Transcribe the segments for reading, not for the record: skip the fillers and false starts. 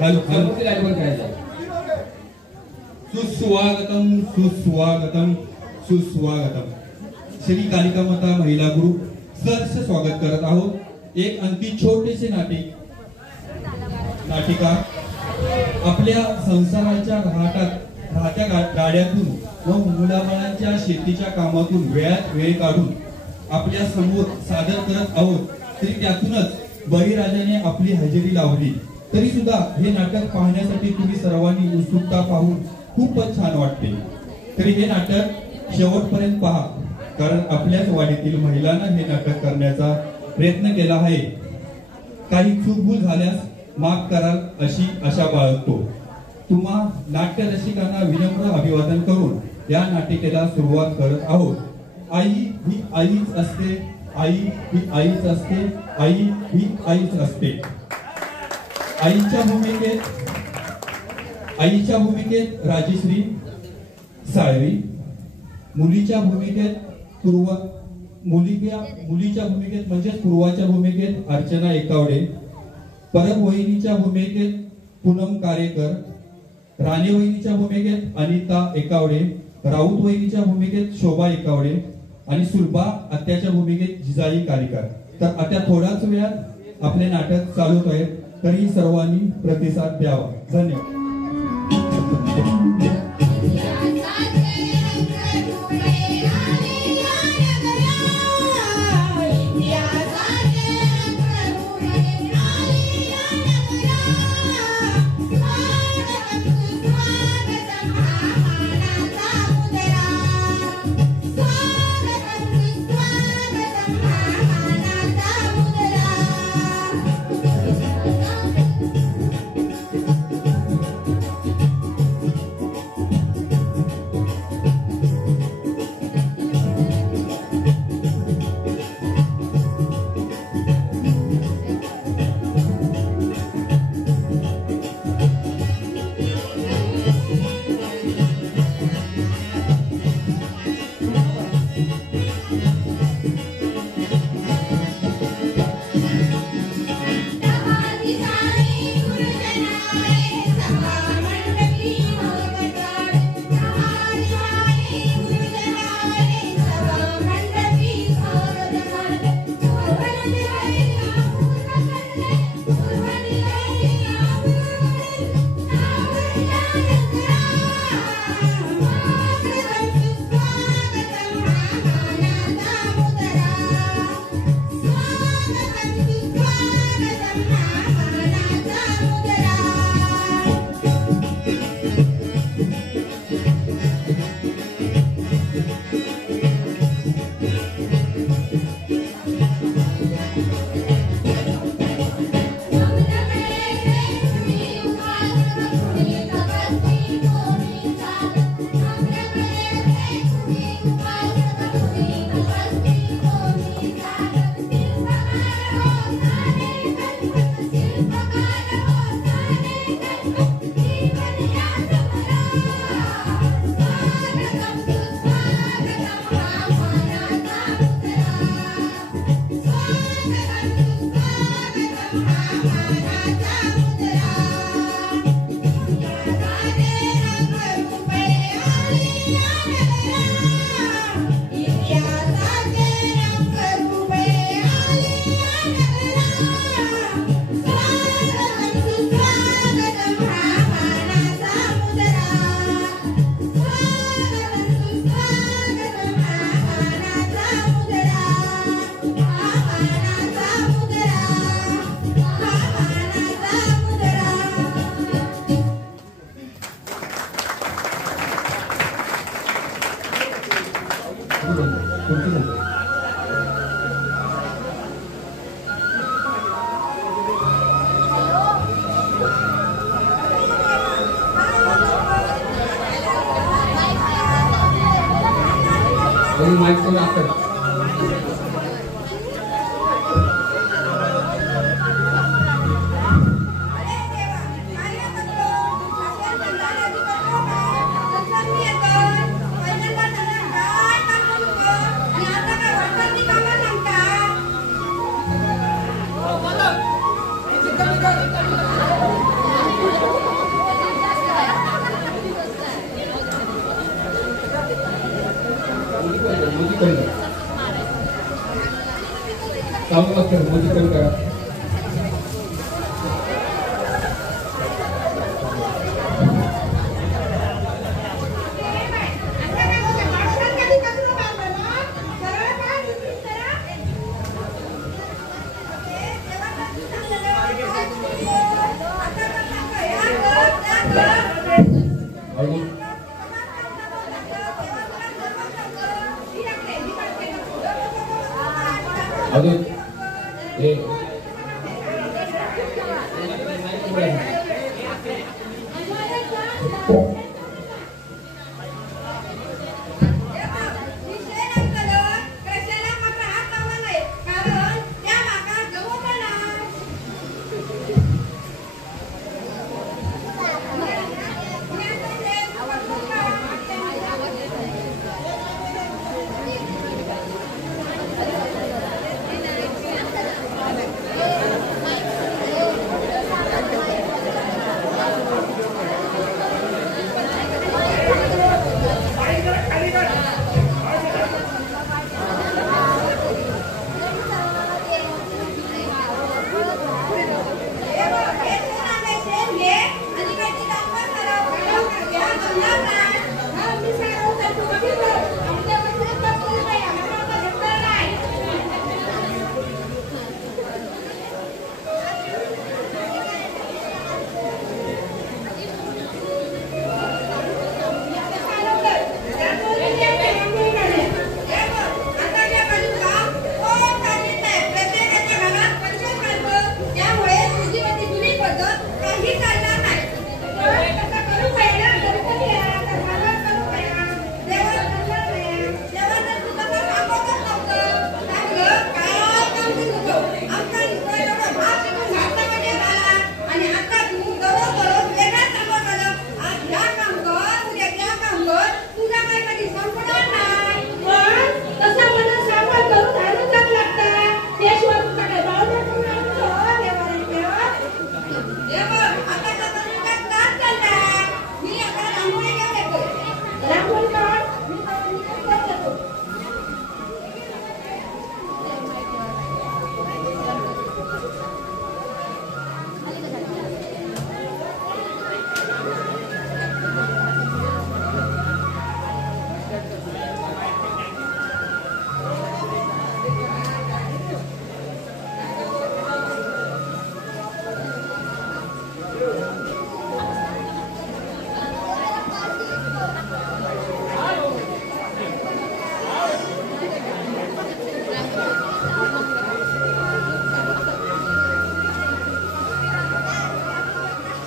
Hello hello सुस्वागतम सुस्वागतम सुस्वागतम. श्री कालिका माता महिला ग्रुप सहर्ष स्वागत करत आहोत. एक आणखी छोटेसे नाटिका आपल्या संसाराच्या राहत्या गाड्यातून व मुलाबाळांच्या शेतीच्या कामातून वेळात वेळ काढून आपल्या समोर सादर करत आहोत. तरी त्यातूनच बळीराजाने आपली हजेरी लावली. तरी सुद्धा हे नाटक पाहण्यासाठी तुम्ही सर्वांनी उत्सुकता पाहून खूपच छान वाटते. तरी हे नाटक शेवटपर्यंत पहा, कारण आपल्याच वाडीतील महिलांना हे नाटक करण्याचा प्रयत्न केला आहे. काही चूकभूल झाल्यास माफ कराल अशी आशा बाळगतो. तुम्हा नाट्य रसिकांना विनम्र अभिवादन करून या नाटिकेला सुरुवात करत आहोत. आई ही आईच असते, आई ही आईच असते, आई ही आईच असते. आईच्या भूमिकेत राजश्री साळवी, मुलीच्या भूमिकेत म्हणजेच पूर्वाच्या भूमिकेत अर्चना एकावडे, परब वहिनीच्या भूमिकेत पूनम कारेकर, राणे वहिनीच्या भूमिकेत अनिता एकावडे, राऊत वहिनीच्या भूमिकेत शोभा एकावडे आणि सुलभा आत्याच्या भूमिकेत जिजाई कारेकर. तर आता थोड्याच वेळात आपले नाटक चालू आहे, तरी सर्वांनी प्रतिसाद द्यावा. धन्यवाद. नामवस्त्र मोदीकरण करा. अजून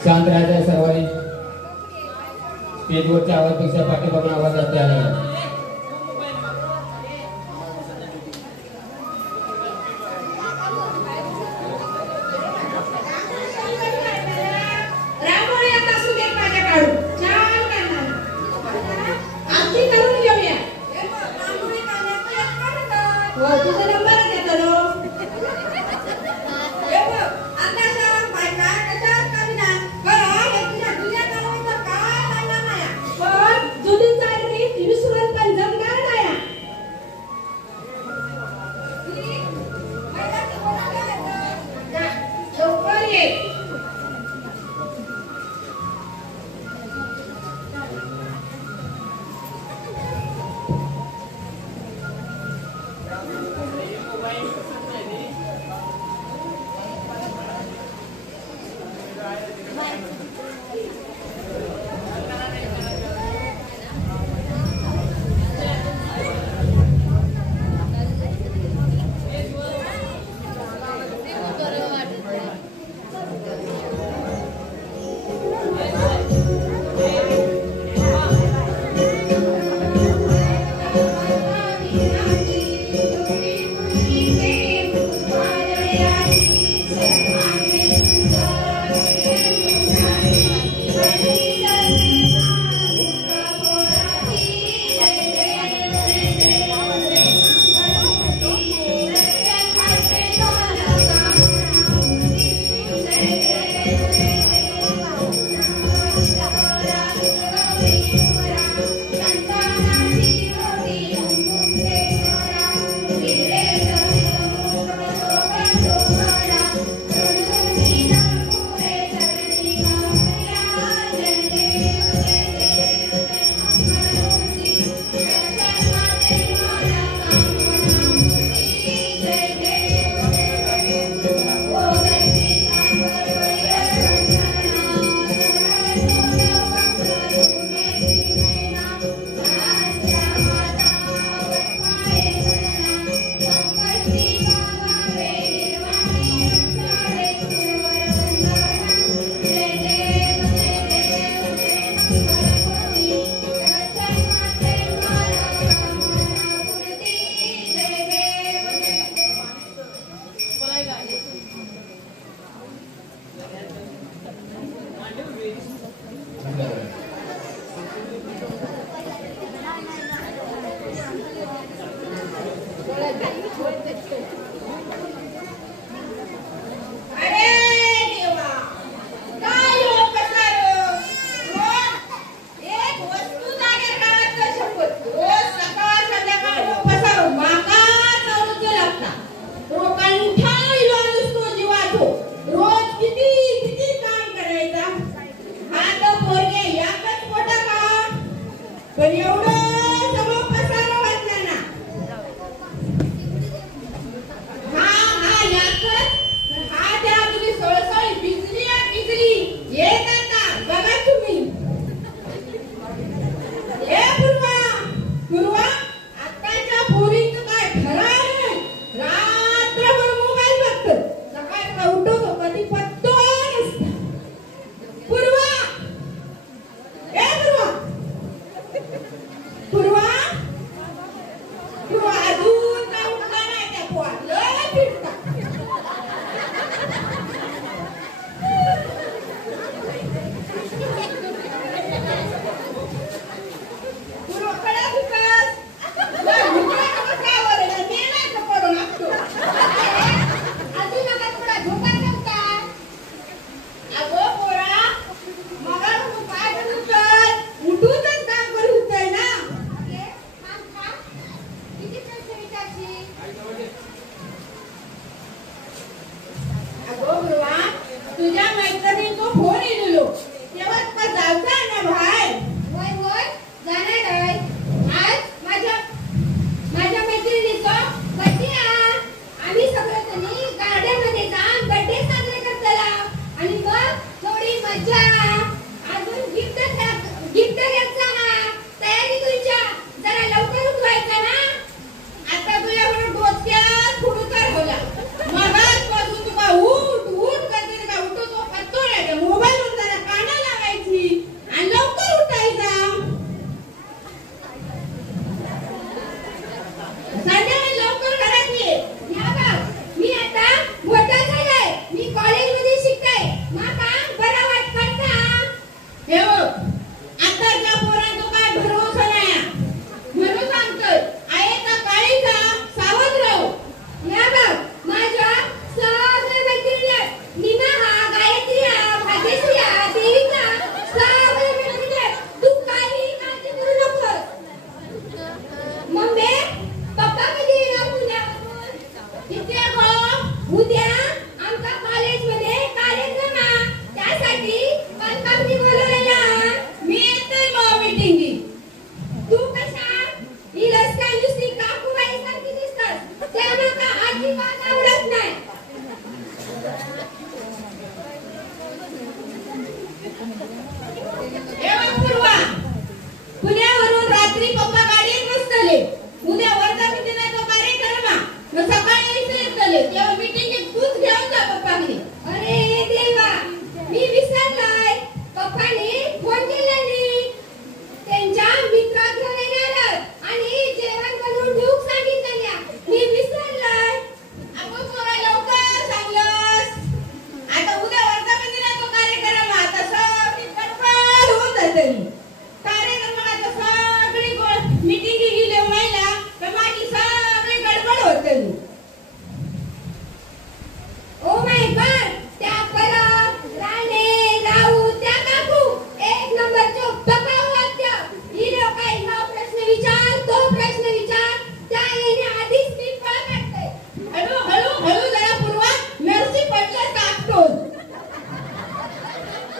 शांत राहायचं सर्वांनी. स्टेजवरच्या आवाजपेक्षा पाठीमागून आवाज जाते आला. Thank you.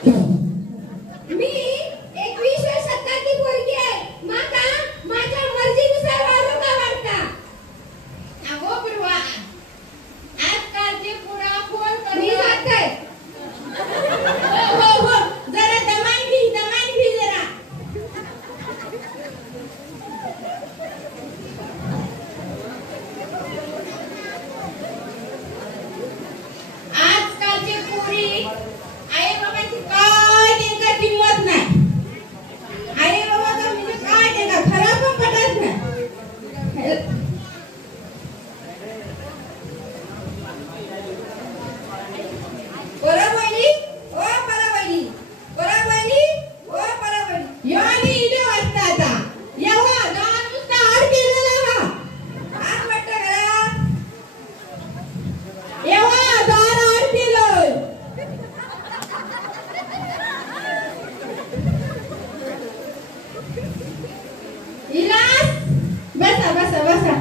मी 21व्या शतकातली पोरगी आहे. माका माझ्या मर्जीनुसार वावरू का वाटता? अगो बिरवा, आजकालचे पुरा कोण करतो? मी जाते. हो, जरा दमान घे जरा. आजकालचे पोरी आई बाबाची काय त्यांना किंमत नाही. आई बाबाचा म्हणजे काय त्यांना खरं पण पटत नाही. बरोबरी ओ बरोबरी, बरोबरी ओ बरोबरी. योनी इलो वाटतं आता. एवढा दान नुसता आड केलेला हा. आग वाटतं घरा. एवढा दान आड केलं. इलास, बसा.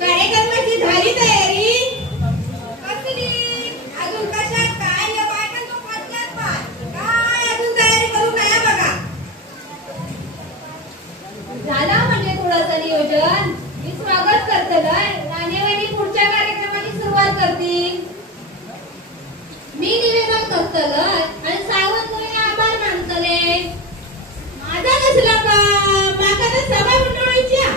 कार्यक्रमाची झाली तयारी? कसली? अजून कशात काय या बायकांचं पडल्यात पाय. काय अजून तयारी करू नये बघा. झाला म्हणजे थोडंसं नियोजन. मी स्वागत करतलय. राणेवाडी पुढच्या कार्यक्रमाची सुरुवात करतील. मी निवेदन करतलय आणि सावंतमुळे आभार मानतले. माझा नसला का? माका तर सभा मंडळीच्या.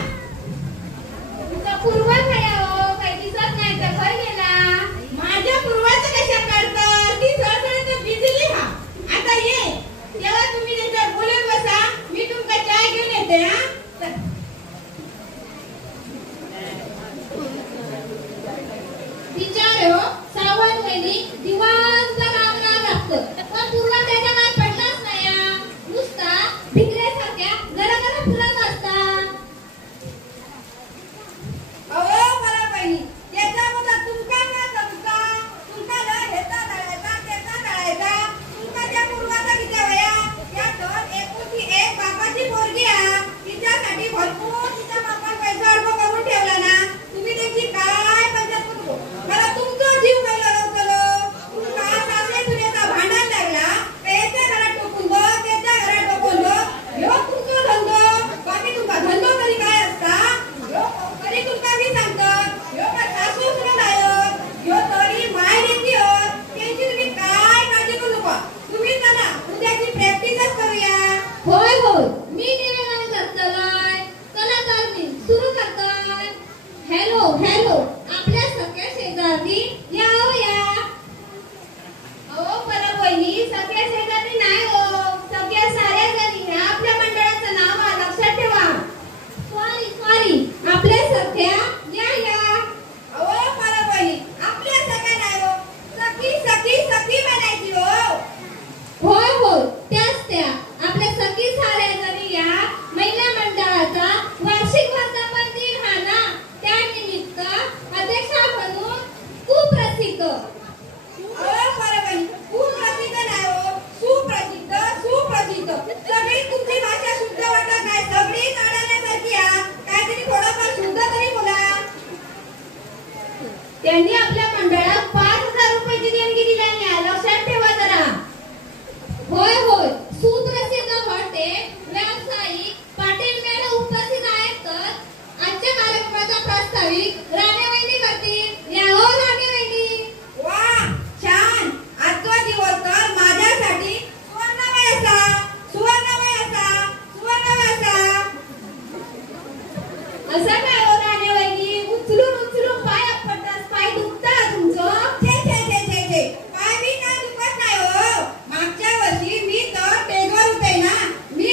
तुमचा पूर्व काय हो? काही दिसत नाही तर खय गेला? माझ्या पूर्वाचं कशा करतात? ती सहसळ भिजली हा. आता ये. तेव्हा तुम्ही त्याच्यावर बोलत बसा. मी तुमका चाय घेऊन येते हा. विचार हो, सावंत वहिनी दिवसभर रामनाम लागतं. पण पूर्व त्याच्या काय पडलाच नाही हा. नुसता भिकल्यासारख्या घराघरा फिरत असता. अहो बरोबरी. त्याच्याबद्दल तुमका काय जमता? तुमका न हेचा दळायचा, त्याचा दळायचा. तुमका त्या पूर्वाचा किती वया? त्या तर एकुलती एक बापाची पोरगी आहे. तिच्यासाठी भरपूर तिच्या बापाने पैसा अडवून करून ठेवला ना. तुम्ही त्यांची काय पंचायत करू? मला तुमचा जीव पहिला रवतलो. तुमका सासरे सुनेचा भांडण लागला. त्याच्या घरात टोकून बघ, त्याच्या घरात टोकून बघ. ह्यो तुमचा धंदो. बाकी तुमका धंदो तरी काय असता? तरी तुमका मी सांगतात. ह्यो काय सासू सुने नायत. ह्यो तरी माय लेकी होत. त्यांची तुम्ही काय काळजी करू नका. तुम्ही चला उद्याची प्रॅक्टिसच करूया. होय, मी निवेदन करतलय. चला तर मी सुरू करतोय. हॅलो, आपल्या सगळ्या शेजारी या हो या. अहो परब वहिनी, सगळ्या शेजारी नाही हो. सगळ्या साऱ्या जणी ह्या आपल्या मंडळाचं नाव आहे, लक्षात ठेवा. सॉरी, आपल्या सगळ्या या. अहो बरोबरी. आपल्या सगळ्या नाही हो. सखी म्हणायची हो. होय, त्या आपल्या सगळी साऱ्या जणी या महिला मंडळाचा वार्षिक वर्धापन दिन हा ना. त्यानिमित्त अध्यक्षा म्हणून कुप्रसिद्ध. अहो बरोबरी. खूप प्रसिद्ध नाही हो. सुप्रसिद्ध. सगळी तुमची भाषा शुद्ध वाटत नाही. सगळी काढण्यासारखी आहे. काहीतरी थोडंफार शुद्ध तरी बोला. त्यांनी आपल्या मंडळात 5,000 रुपयाची देणगी दिली आहे, लक्षात ठेवा जरा. होय, सुप्रसिद्ध हॉटेल व्यावसायिक पाटील मॅडम उपस्थित आहेत. तर आजच्या कार्यक्रमाचा प्रास्ताविक राणेवाडी करतील. या हो राणेवाडी. वा, छान. आजचा दिवस तर माझ्यासाठी सुवर्णमय असा. असं काय हो राणेवाडी? उचलून पाय पडतात. पाय दुखतात तुमचं? काय मी काय दुखत नाही हो. मागच्या वर्षी मी तर टेजवर होते ना. मी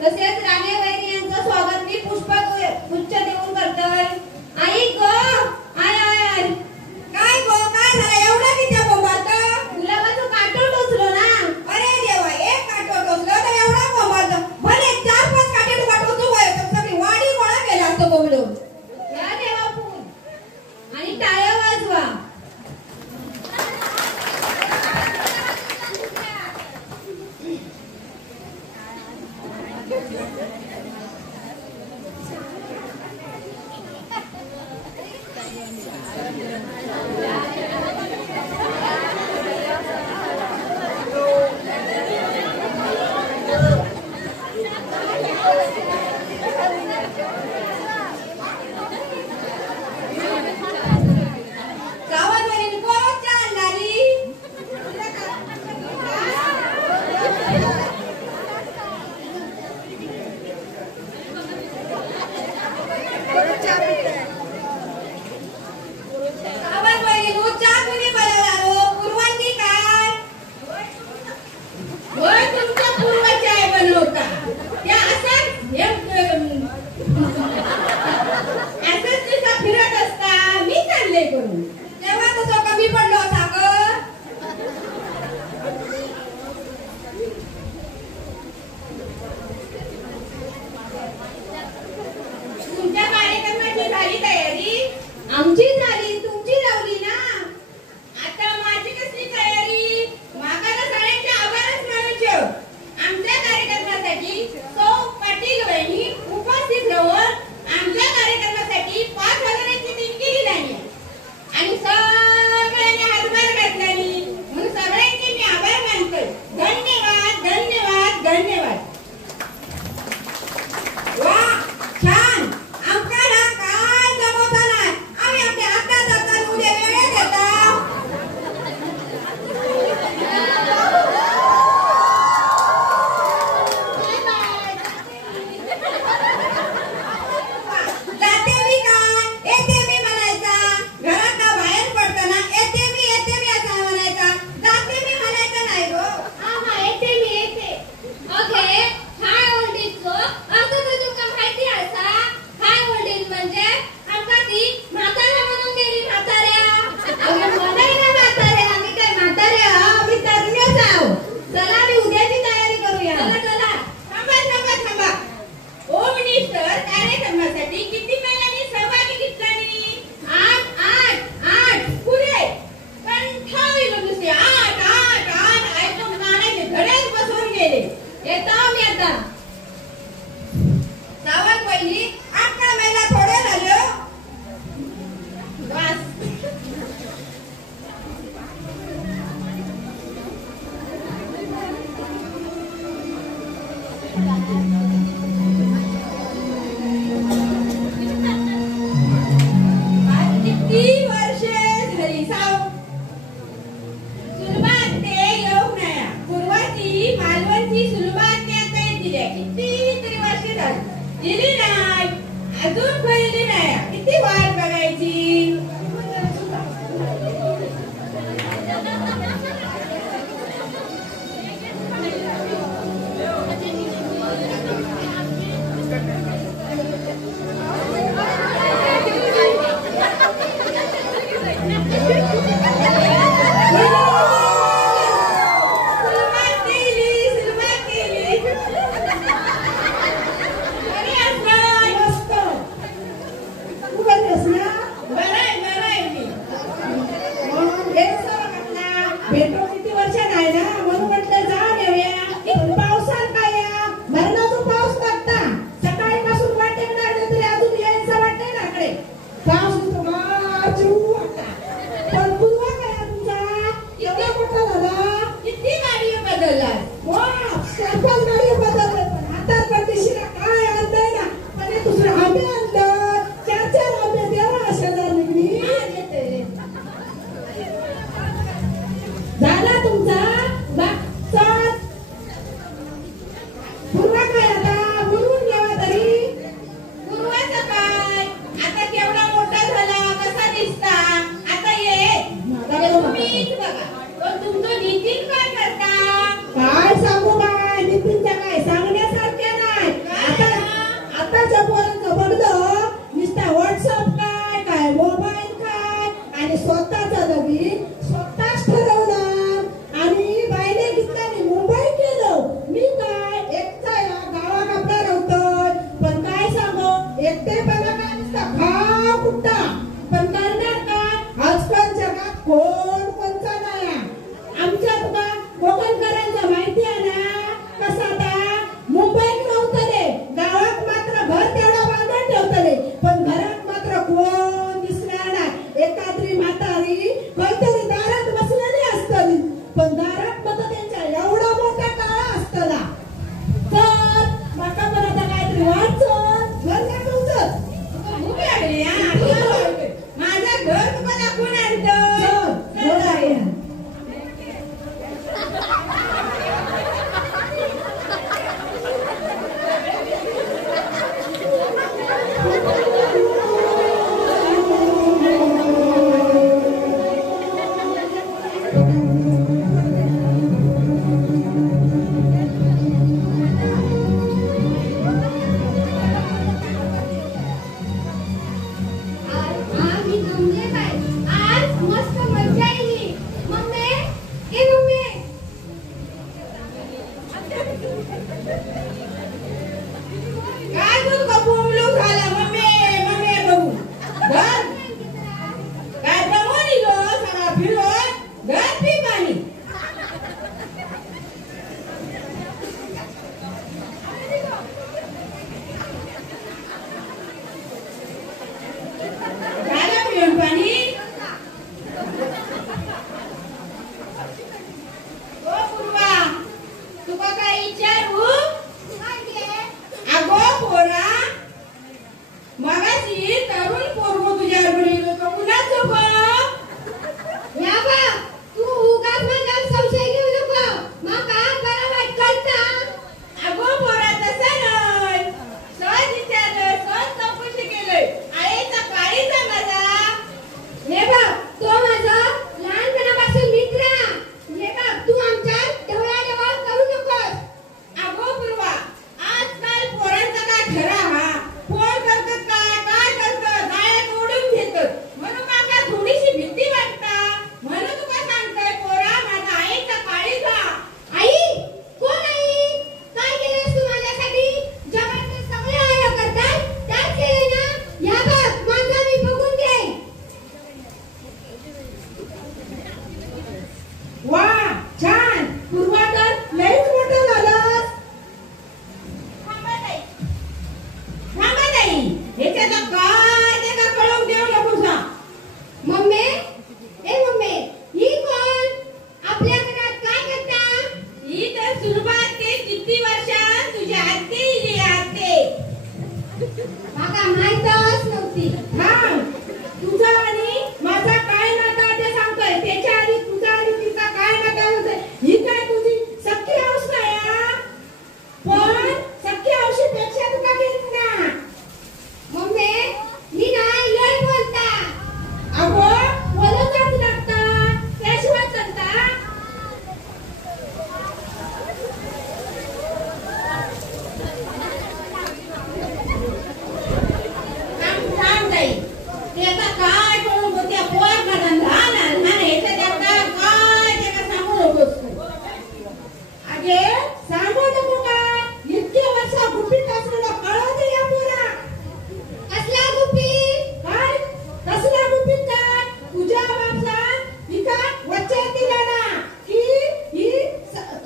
तसेच राणे वैरी यांचं स्वागत मी पुष्पगुच्छ देऊन करतोय. आई ग आय आय आय काय गो काय झालं एवढा किती बोंबात गुलाबाचं काटो टोचलो ना. अरे देवा एक काटो टोचलं तर एवढा बोंबात भले 4-5 काटे टोचू सगळी वाडी गोळा केला असतो बोंबलो. या देवा फूल आणि टाळ्या वाजवा. पिऊन पाणी ओ पूर्वा तुका काय विचारू अगो पोरा मगाशी तरुण पोरगो तुझ्यावर बोललो तो कुणाचं गो या बा तू उगाच माझ्या संशय घेऊ नको माका बरं वाटतं अगो पोरा तसं नाही सहज विचारलं सहज चौकशी केलंय आईचा काळीचा माझा हे बघ तो माझा लहानपणापासून मित्र हे बघ तू आमच्या डोळ्याजवळ करू नकोस अगो पूर्वा आजकाल पोरांचा काय खरा हा फोन करतात काय करतात गायत ओढून घेतात म्हणून माका थोडीशी भीती वाटता म्हणून तुका सांगतोय पोरा माझा आईचा काळीचा आई कोण आई काय केलंस तू माझ्यासाठी जगातले सगळे आया करतात त्याच केले ना या बघ माझा मी बघून घे वा छान पूर्वा तर लईच मोठं झालंस थांबा ताई ह्याच्यात काय ते का कळवू देऊ नको सा मम्मी ए मम्मी ही कोण आपल्या घरात काय करता ही तर सुरुवात ते किती वर्षात तुझ्या आते इली आते माका माहीतच नव्हती थांब तुझा आणि माझा काय नाता ते सांगतोय त्याच्या आधी तुझा आणि तिचा काय नाता होतोय ही काय तुझी सख्खी हौस नाही हा? पण सख्खी हौशीपेक्षा तुका घेत ना मम्मी मी नाही लय बोलता अगो बोलतच लागता त्याशिवाय चालता थांब ताई त्याचा काय कळू नको त्या पोर माझा लहान ह्याच्या त्याचा काय त्याला सांगू नकोस अगे सांगू नको काय इतके वर्ष गुपित असलेला कळत या पोरा असला गुप्पी काय कसला गुपित काय तुझ्या बापसान हिका वचन दिला ना की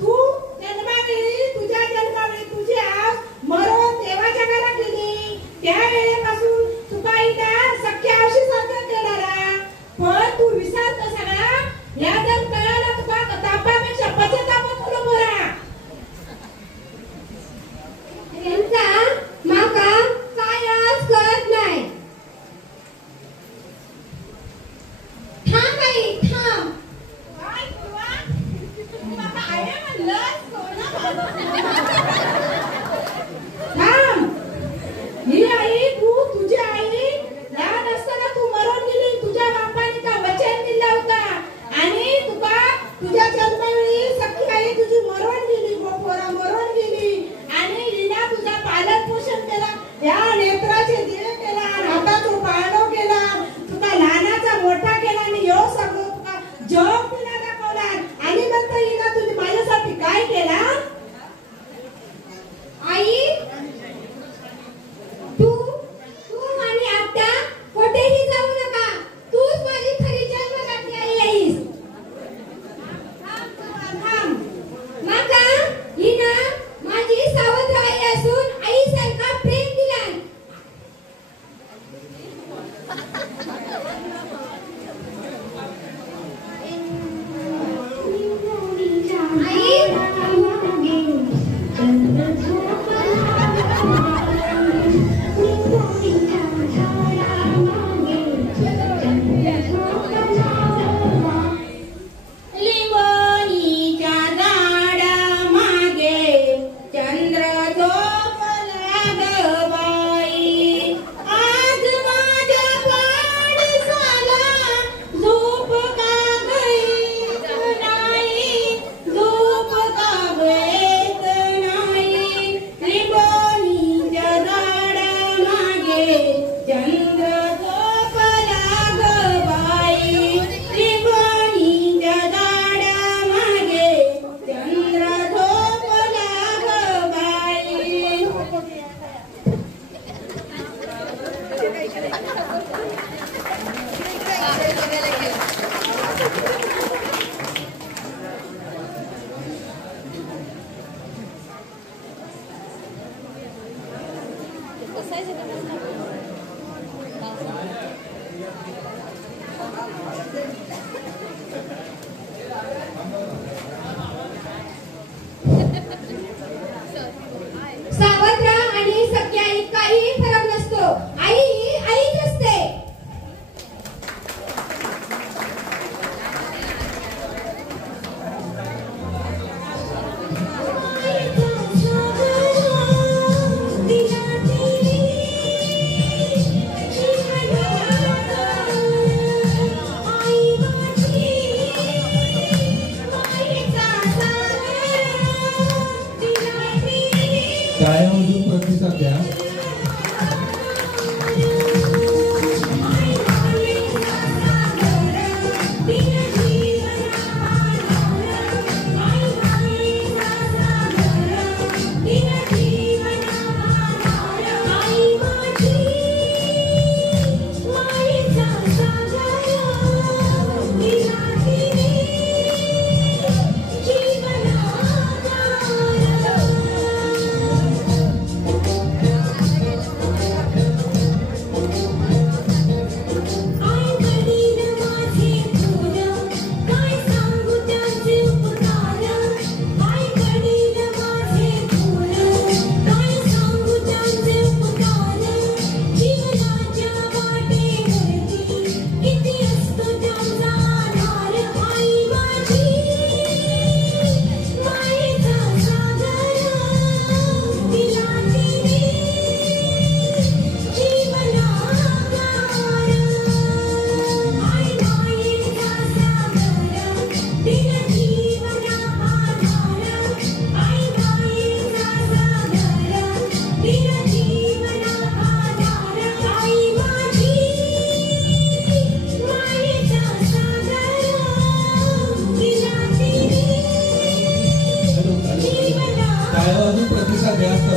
तू जन्मावेळी तुझ्या जन्मावेळी तुझी आस मरण देवाच्या घरात गेली त्यावेळेपासून तुका इथं सख्या हौशी सारखं केणारा पण तू विसरतो सगळा या जर कळाला तुका तापापेक्षा पश्चाताप तुला मोरा यांचा माका कायच कळत नाही थांब आई थांब काय पूर्वा तू मला आया म्हणलंस सोना थांब ही आई तुझी आई लहान असताना तू मरून गेली तुझ्या बापाने का वचन दिलं होता आणि तुका तुझ्या जन्मवेळी सख्खी आई तुझी मरून गेली पोरा मरून गेली आणि हिला तुझा पालन पोषण केला या नेत्राचे दिवे केला हाताचा पाळणो केला तुका लहानाचा मोठा केला आणि ह्यो सगळं तुका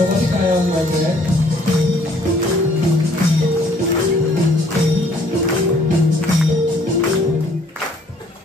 दोघांनी काय वाजले आहेत